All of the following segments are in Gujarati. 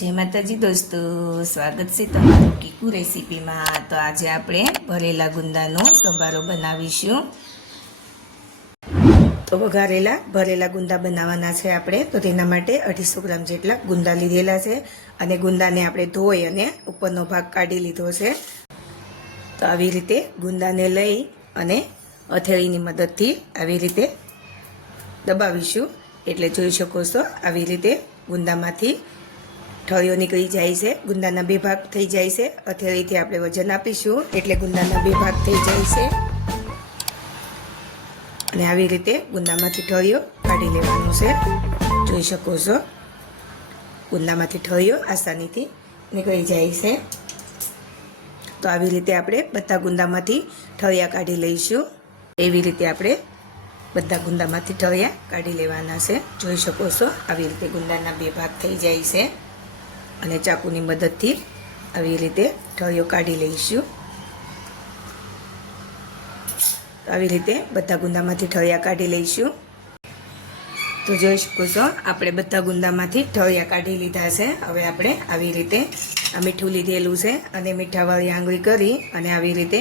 जय माताजी दोस्तों, स्वागत है तमारू कीकू रेसिपी में। तो आज આપણે ભરેલા ગુંદાનો સંભારો બનાવીશું। તો વઘારેલા ભરેલા ગુંદા બનાવવાના છે આપણે। તો તેના માટે 250 ગ્રામ જેટલા ગુંદા લીધેલા છે અને ગુંદાને આપણે ધોઈ અને ઉપરનો ભાગ કાઢી લીધો છે। તો આવી રીતે ગુંદાને લઈ અને હથેળીની મદદથી આવી રીતે દબાવીશું, એટલે જોઈ શકો છો આવી રીતે ગુંદામાંથી ઠળિયો નીકળી જાય છે। ગુંદાના બે ભાગ થઈ જાય છે। હથેળીથી આપણે વજન આપીશું એટલે ગુંદાના બે ભાગ થઈ જાય છે અને આવી રીતે ગુંદામાંથી ઠળિયો કાઢી લેવાનો છે। જોઈ શકો છો ગુંદામાંથી ઠળિયો આસાનીથી નીકળી જાય છે। તો આવી રીતે આપણે બધા ગુંદામાંથી ઠળિયા કાઢી લઈશું। એવી રીતે આપણે બધા ગુંદામાંથી ઠળિયા કાઢી લેવાના છે। જોઈ શકો છો આવી રીતે ગુંદાના બે ભાગ થઈ જાય છે અને ચાકુની મદદથી આવી રીતે ઠળિયો કાઢી લઈશું। આવી રીતે બધા ગુંદામાંથી ઠળિયા કાઢી લઈશું। તો જોઈ શકો છો આપણે બધા ગુંદામાંથી ઠળિયા કાઢી લીધા છે। હવે આપણે આવી રીતે આ મીઠું લીધેલું છે અને મીઠાવાળી આંગળી કરી અને આવી રીતે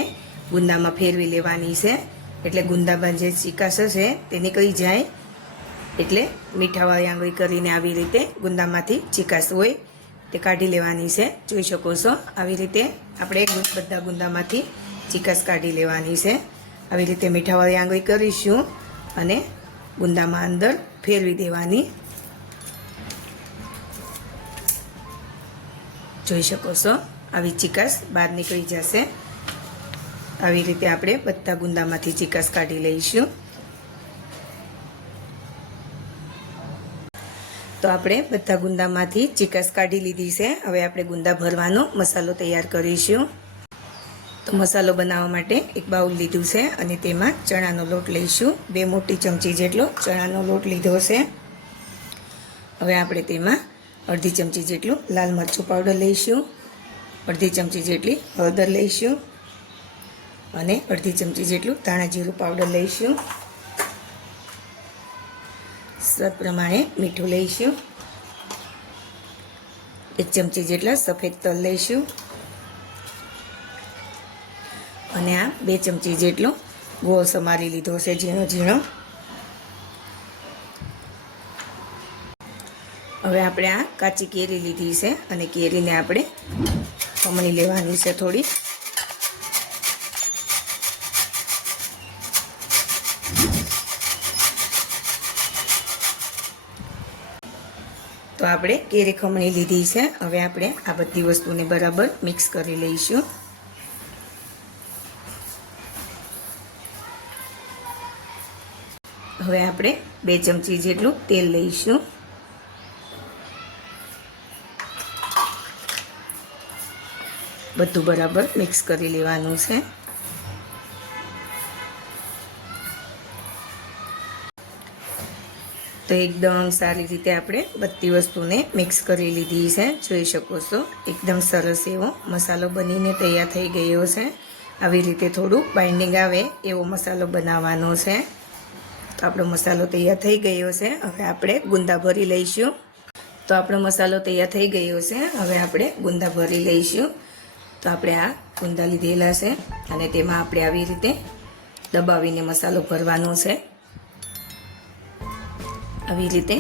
ગુંદામાં ફેરવી લેવાની છે, એટલે ગુંદામાં જે ચીકાશ છે તે નીકળી જાય। એટલે મીઠાવાળી આંગળી કરીને આવી રીતે ગુંદામાંથી ચીકાશ હોય તે કાઢી લેવાની છે। જોઈ શકો છો આવી રીતે આપણે બધા ગુંદામાંથી ચીકાશ કાઢી લેવાની છે। આવી રીતે મીઠાવાળી આંગળી કરીશું અને ગુંદામાં અંદર ફેરવી દેવાની। જોઈ શકો છો આવી ચીકાશ બહાર નીકળી જશે। આવી રીતે આપણે બધા ગુંદામાંથી ચીકાશ કાઢી લઈશું। તો આપણે બધા ગુંદામાંથી ચીકાશ કાઢી લીધી છે। હવે આપણે ગુંદા ભરવાનો મસાલો તૈયાર કરીશું। તો મસાલો બનાવવા માટે એક બાઉલ લીધું છે અને તેમાં ચણાનો લોટ લઈશું। 2 મોટી ચમચી જેટલો ચણાનો લોટ લીધો છે। હવે આપણે તેમાં અડધી ચમચી જેટલું લાલ મરચું પાવડર લઈશું, અડધી ચમચી જેટલી હળદર લઈશું અને અડધી ચમચી જેટલું ધાણા જીરું પાવડર લઈશું। સ્વાદ પ્રમાણે મીઠું લઈશું, 1 ચમચી જેટલા સફેદ તલ લઈશું અને આ 2 ચમચી જેટલો ગોળ સમારી લીધો છે ઝીણો ઝીણો। હવે આપણે આ કાચી કેરી લીધી છે અને કેરીને આપણે ખમણી લેવાની છે થોડી। તો આપણે કેરી ખમણી લીધી છે। હવે આપણે આ બધી વસ્તુને બરાબર મિક્સ કરી લઈશું। હવે આપણે 2 ચમચી જેટલું તેલ લઈશું। બધું બરાબર મિક્સ કરી લેવાનું છે। તો એકદમ સારી રીતે આપણે બધી વસ્તુને મિક્સ કરી લીધી છે। જોઈ શકો છો એકદમ સરસ એવો મસાલો બનીને તૈયાર થઈ ગયો છે। આવી રીતે થોડું બાઇન્ડિંગ આવે એવો મસાલો બનાવવાનો છે। તો આપણો મસાલો તૈયાર થઈ ગયો છે। હવે આપણે ગુંદા ભરી લઈશું। તો આપણો મસાલો તૈયાર થઈ ગયો છે। હવે આપણે ગુંદા ભરી લઈશું। તો આપણે આ ગુંદા લીધેલા છે અને તેમાં આપણે આવી રીતે દબાવીને મસાલો ભરવાનો છે। આવી રીતે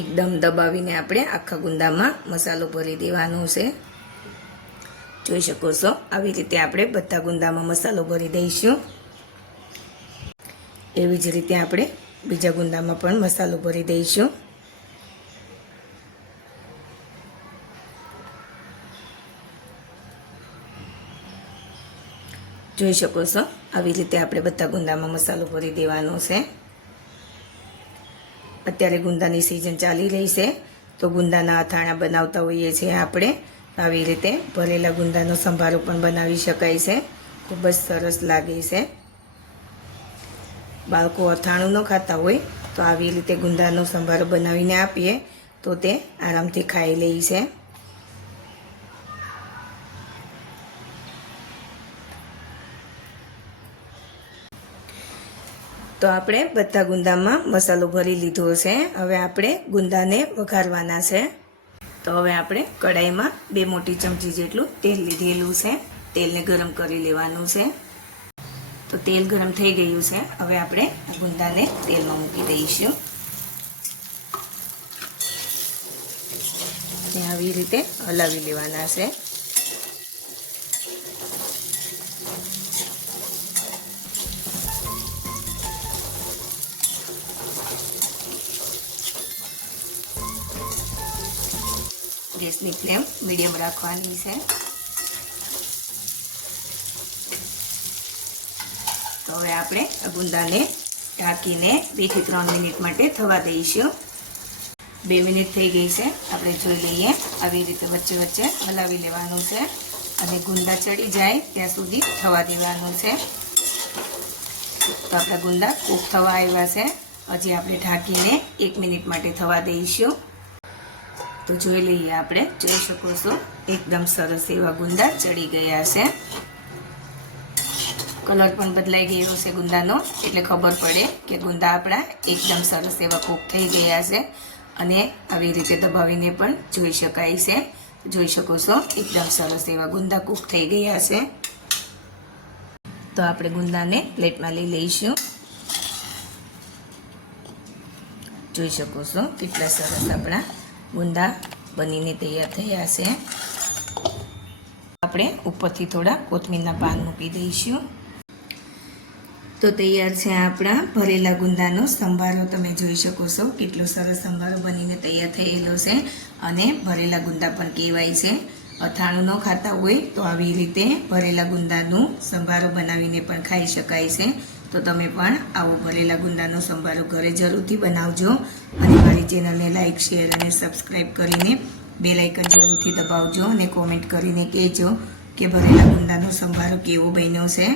એકદમ દબાવીને આપણે આખા ગુંદામાં મસાલો ભરી દેવાનો છે। જોઈ શકો છો આવી રીતે આપણે બધા ગુંદામાં મસાલો ભરી દઈશું। એવી જ રીતે આપણે બીજા ગુંદામાં પણ મસાલો ભરી દઈશું। જોઈ શકો છો આવી રીતે આપણે બધા ગુંદામાં મસાલો ભરી દેવાનો છે। અત્યારે ગુંદાની સિઝન ચાલી રહી છે તો ગુંદાના અથાણા બનાવતા હોઈએ છીએ આપણે। આવી રીતે ભરેલા ગુંદાનો સંભારો પણ બનાવી શકાય છે, ખૂબ જ સરસ લાગે છે। બાળકો અથાણું ન ખાતા હોય તો આવી રીતે ગુંદાનો સંભારો બનાવીને આપીએ તો તે આરામથી ખાઈ લે છે। તો તો આપણે બધા ગુંદામાં મસાલો ભરી લીધો છે. હવે આપણે ગુંદાને વઘારવાના છે. તો હવે આપણે કડાઈમાં 2 મોટી ચમચી જેટલું તેલ લીધેલું છે. તેલને ગરમ કરી લેવાનું છે. તો તેલ ગરમ થઈ ગયું છે. હવે આપણે ગુંદાને તેલમાં મૂકી દઈશું. આવી રીતે હલાવી લેવાના છે. ગેસની ફ્લેમ મીડિયમ રાખવાની છે. તો હવે આપણે ગુંદાને ઢાંકીને 2 થી 3 મિનિટ માટે થવા દઈશું. 2 મિનિટ થઈ ગઈ છે. આપણે જોઈ લઈએ. આવી રીતે વચ્ચે વચ્ચે હલાવી લેવાનું છે અને ગુંદા ચડી જાય ત્યાં સુધી થવા દેવાનું છે. તો આપણા ગુંદા કૂક થવા આવ્યા છે. હજી આપણે ઢાંકીને 1 મિનિટ માટે થવા દઈશું. તો જોઈ લઈએ. આપણે જોઈ શકો છો એકદમ સરસ એવા ગુંદા ચડી ગયા છે. કલર પણ બદલાઈ ગયો છે ગુંદાનો, એટલે ખબર પડે કે ગુંદા આપણા એકદમ સરસ એવા કૂક થઈ ગયા છે. અને આવી રીતે દબાવીને પણ જોઈ શકાય છે. જોઈ શકો છો એકદમ સરસ એવા ગુંદા કૂક થઈ ગયા છે. તો આપણે ગુંદાને પ્લેટમાં લઈ લઈશું. જોઈ શકો છો કેટલા સરસ આપણા ગુંદા બનીને તૈયાર થયા છે. આપણે ઉપરથી થોડા કોથમીરના પાન મૂકી દઈશું. તો તૈયાર છે આપણા ભરેલા ગુંદાનો સંભારો. તમે જોઈ શકો છો કેટલો સરસ સંભારો બનીને તૈયાર થયેલો છે. અને ભરેલા ગુંદા પણ કહેવાય છે. અથાણું ન ખાતા હોય તો આવી રીતે ભરેલા ગુંદાનું સંભારો બનાવીને પણ ખાઈ શકાય છે. તો તમે પણ આવો ભરેલા ગુંદાનો સંભારો ઘરે જરૂરથી બનાવજો. અને મારી ચેનલને લાઇક, શેર અને સબસ્ક્રાઈબ કરીને બેલ આઇકન જરૂરથી દબાવજો. અને કોમેન્ટ કરીને કહેજો કે ભરેલા ગુંદાનો સંભારો કેવો બન્યો છે.